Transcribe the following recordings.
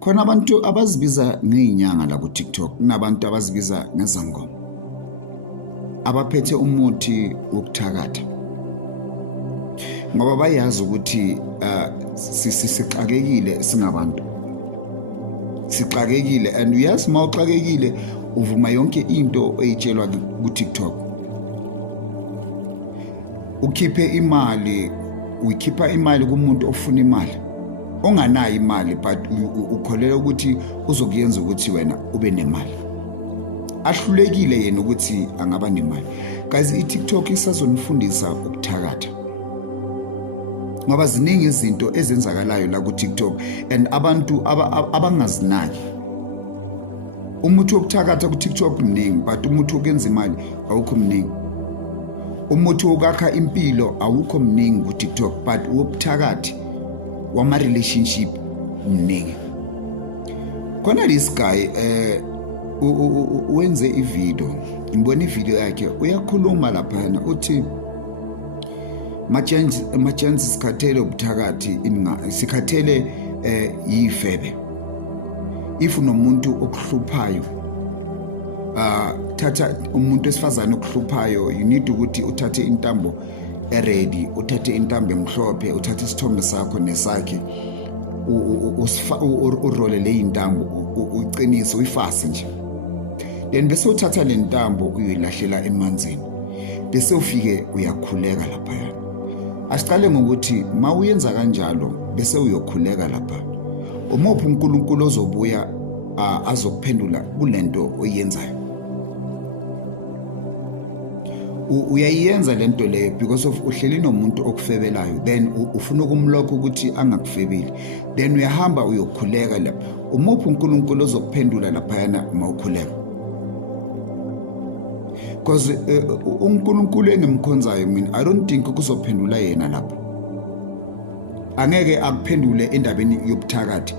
Khona abantu abazibiza ngeinyanga la ku TikTok kunabantu abazibiza ngezangoma abaphethe umuthi wokuthakatha ngoba bayazi ukuthi sixakekile singabantu sixakekile and uyazi mawuxakekile uvuma yonke into oyitshelwa ku TikTok ukhiphe imali uyikhipha imali kumuntu ofuna imali onganayo imali but ukholela ukuthi uzokuyenza ukuthi wena ube nemali ahlulekile yena ukuthi angaba nemali guys iTikTok isazonifundisa ukuthakatha ngoba ziningi izinto ezenzakalayo la ku TikTok and abantu abangazinaki umuthi wokuthakatha ku TikTok mningi but umuthi wokwenza imali awukho mningi umuthi wokakha impilo awukho mningi ku TikTok but wokuthakathi wama relationship mningi khona this guy wenze ivideo ngibona ivideo yakhe uyakhuluma lapha uthi machance sikhathele ubuthakathi sikhathele yifebe if nomuntu okuhluphayo thatha umuntu esifazana okuhluphayo you need ukuthi uthathe intambo ready uthathe intambo emhlophe uthathe isithombe sakho nesakhe urole le intambo uqinise uyifase nje then bese uthatha le ntambo uyilahlela emanzini bese ufike uyakhuleka lapha asiqale ngokuthi mawuyenza kanjalo bese uyokhuleka lapha umuphi uNkulunkulu ozobuya azokuphendula kulento oyenzayo uyayenza lento leyo because of uhleli nomuntu okufebelayo then ufuna ukumlokha ukuthi angakufebeli then uyahamba uyokhuleka lapha umuphi uNkulunkulu ozokuphendula lapha yana mawukhuleka because uNkulunkulu engimkhonzayo mina I don't think kuzophendula yena lapha angeke akuphendule endabeni yobuthakathi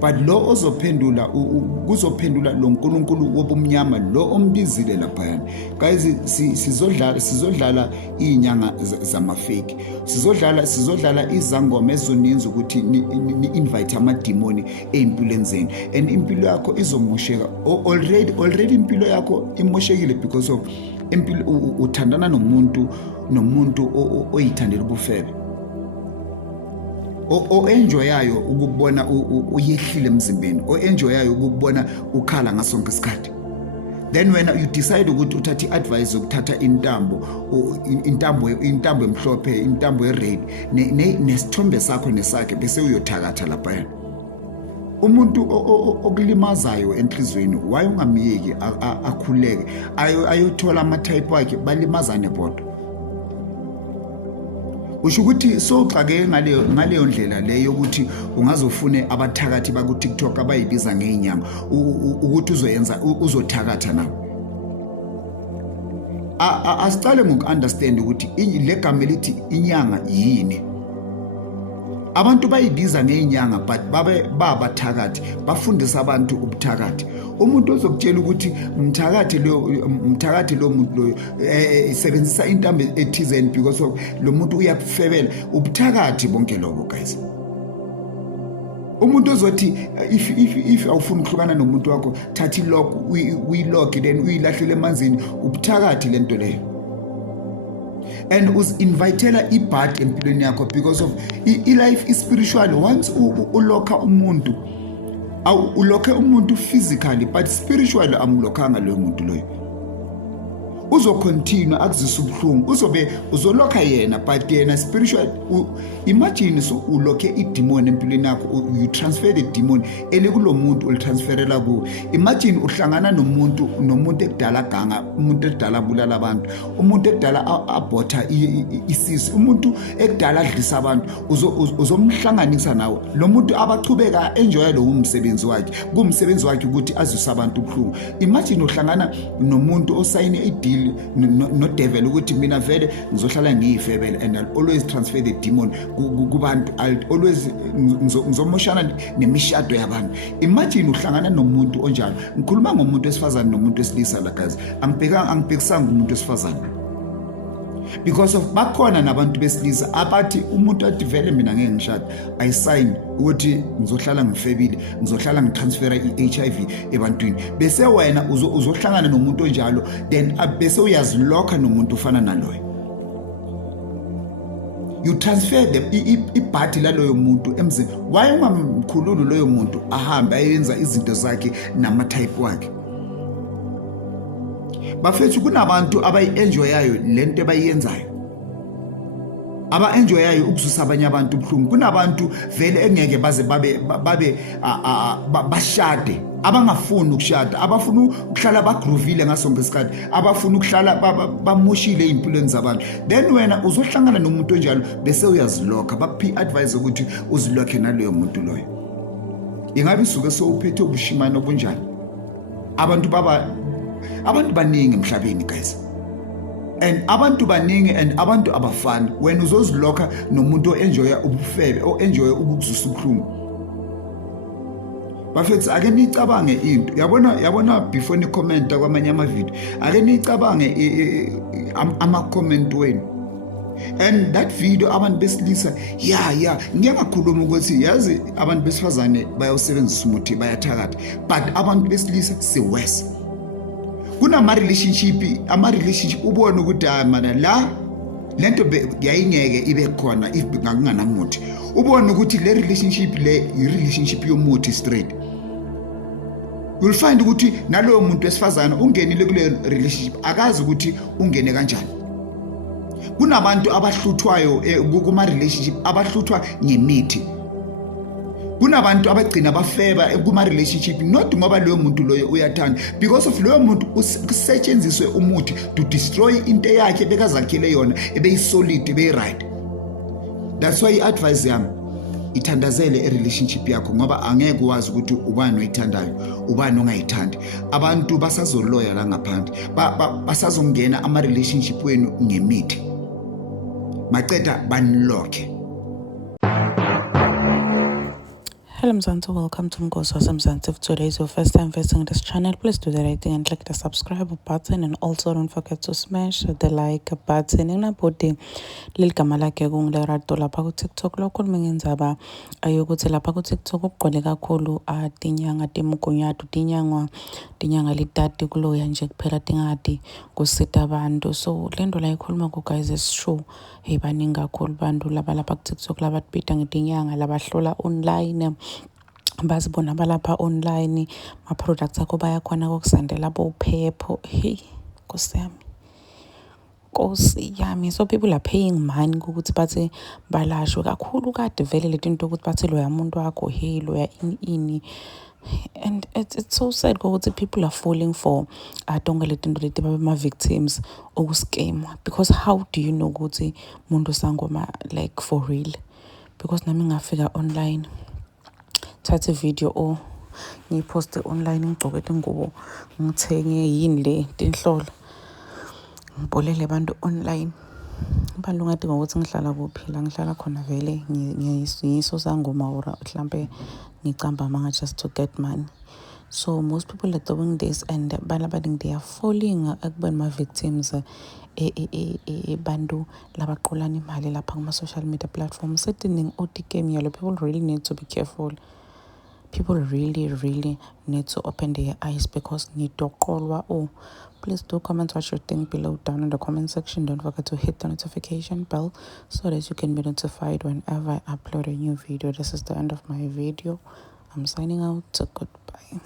but lo ozophendula kuzophendula lo uNkulunkulu wobumnyama lo ombizile lapha yana guys sizodlala inyanga zamafake sizodlala izangoma ezoninzi ukuthi ni invite amademoni eimpilweni zenu and impilo yakho izomosheka already impilo yakho imoshekile because of impilo uthandana nomuntu oyithandela ubufebe enjoyayo ukubona uyehlile emzimbeni enjoyayo ukubona ukhala ngasonke isikhathi then when you decide ukuthi uthatha iadvice ukuthatha intambo emhlophe intambo ered nesithombe sakho nesakhe bese uyothakatha lapha umuntu okulimazayo enhlizweni wayongamiyeki akhuleke ayothola ama type wakhe balimazane bodwa usho ukuthi soxake ngaleyo ndlela leyo ukuthi ungazofune abathakathi baku TikTok abayibiza ngeinyanga ukuthi uzothakatha nawo asicale ngokuunderstand ukuthi le gama elithi inyanga yini abantu bayibiza ngeinyanga but babathakathi bafundisa abantu ubuthakathi umuntu ozokutshela ukuthi mthakathi lo muntu lo isebenzisa intambo ethizeni because of lo muntu uyakufebela ubuthakathi bonke lobo guys umuntu ozothi if awufuna ukuhlukana nomuntu wakho thathi lock uyilock then uyilahlele emanzini ubuthakathi lento leyo and uzinvitela ibad empilweni yakho because of life is spiritual once ulokha umuntu ulokhe umuntu physically but spiritually amlokhanga lo muntu loyo uzocontinue akuzisa ubuhlungu uzolokha yena but yena spiritual imagine so ulokhe idemon empilweni yakho you transfer the demon elikulo muntu ulitransferela ku imagine uhlangana nomuntu ekudala ganga umuntu ekudala abulala abantu umuntu ekudala abhotha isisi umuntu ekudala adlisa abantu uzomhlanganisa nawe lo muntu abachubeka enjoy lo umsebenzi wakhe kumsebenzi wakhe ukuthi azisa abantu ubuhlungu imagine uhlangana nomuntu osayine ideal no devil ukuthi mina vele ngizohlala ngiyifebele and I'll always transfer the demon kubantu I'll always ngizomoshana nemishado yabantu imagine uhlangana nomuntu onjalo ngikhuluma ngomuntu wesifazane nomuntu wesilisa la guys angibhekisanga umuntu wesifazane because of bakhona nabantu besilisa abathi umuntu athi vele mina ngeke ngishade ayisayini ukuthi ngizohlala ngifebile ngizohlala ngitransfera i-HIV ebantwini bese wena uzohlangana nomuntu onjalo then bese uyazilokha nomuntu ufana naloyo you transfer them ibhadi laloyo muntu emzini why ungamkhululi loyo muntu ahambe ayenza izinto zakhe nama-type wakhe bafethu kunabantu abayi-enjoyayo lento abayenzayo aba-enjoyayo ukususa abanye abantu ubuhlungu kunabantu vele engeke baze babe bashade abangafuni ukushada abafuna ukuhlala bagroovile ngasonke isikhathi abafuna ukuhlala bamoshile ey'mpilweni zabantu then wena uzohlangana nomuntu onjalo bese uyazilokha bakuphi i-advice ukuthi uzilokhe naloyo muntu loyo ingabe isuke sowuphethe ubushimane obunjani abantu baningi emhlabeni guys and abantu baningi and abantu abafani wena uzozilokha nomuntu o-enjoya ubufebe o-enjoya ubukuzusa ubuhlungu bafethu ake niyicabange into yabona before nikhomenta kwamanye amavidiyo ake niyicabange ama-comment wenu and that video abantu besilisa ngeke ngakhuluma ukuthi yazi abantu besifazane bayawusebenzisa umuthi bayathakatha but abantu besilisa siwese ama-relationship ubone ukuthi mana lento yayingeke ibe khona if ngakunganamuthi ubone ukuthi le relationship le i-relationship yomuthi straight you'll find ukuthi naloyo muntu wesifazane ungenile kule relationship akazi ukuthi ungene kanjani kunabantu abahluthwayo kuma-relationship abahluthwa ngemithi kunabantu abagcina bafeba kuma-relationship not ngoba loyo muntu loyo uyathanda because of loyo muntu kusetshenziswe umuthi to destroy into yakhe bekazakhele yona ebeyisolid ebeyi-right that's why i-advice yami ithandazele i-relationship yakho ngoba angeke wazi ukuthi ubani oyithandayo ubani ongayithandi abantu basazoloya la ngaphandle basazongena ama-relationship wenu ngemithi maceda banilokhe. Hello Mzansi, welcome to Mgosi Mzansi. If today is your first time visiting this channel, please do the right thing and click the subscribe button, and also don't forget to smash the like button. Nginabuthi liligama lakhe kungilerato lapha ku TikTok lokho mingenza ayokuthi lapha ku TikTok ugqole kakhulu tinyanga temgunyato tinyanga litati kuloya nje kuphela tingadi kusita abantu. So lento la ikhuluma ku guys is true. Hey baningi kakhulu bantu laba lapha ku TikTok labatibita ngetinyanga labahlola online bazibona balapha online ma-products akho bayakhona kokusendela bophepho. Hey Nkosi yami, so people are paying money ukuthi bathi balashwe kakhulu kade vele letinto ukuthi bathi loya muntu wakho hey loya ini and it's so sad ukuthi people are falling for tonke letinto leti babe ma-victims okuscamwa because how do you know ukuthi muntu sangoma like for real? Because nami ngafika online thathe video ngiyiposte online ngigcoke ingubo ngithenge yini le tinhlolo ngibolele abantu online abantu ngathi ngokuthi ngihlala kuphi la ngihlala khona vele ngiyiso sangoma ora mhlambe ngicamba manga just to get money. So most people are doing this and they are falling akubani ma-victims bantu labaqolana imali lapha kuma-social media platforms setting OTK yalo. People really need to be careful. People really need to open their eyes because please do comment what you think below down in the comment section. Don't forget to hit the notification bell so that you can be notified whenever I upload a new video. This is the end of my video. I'm signing out. Goodbye.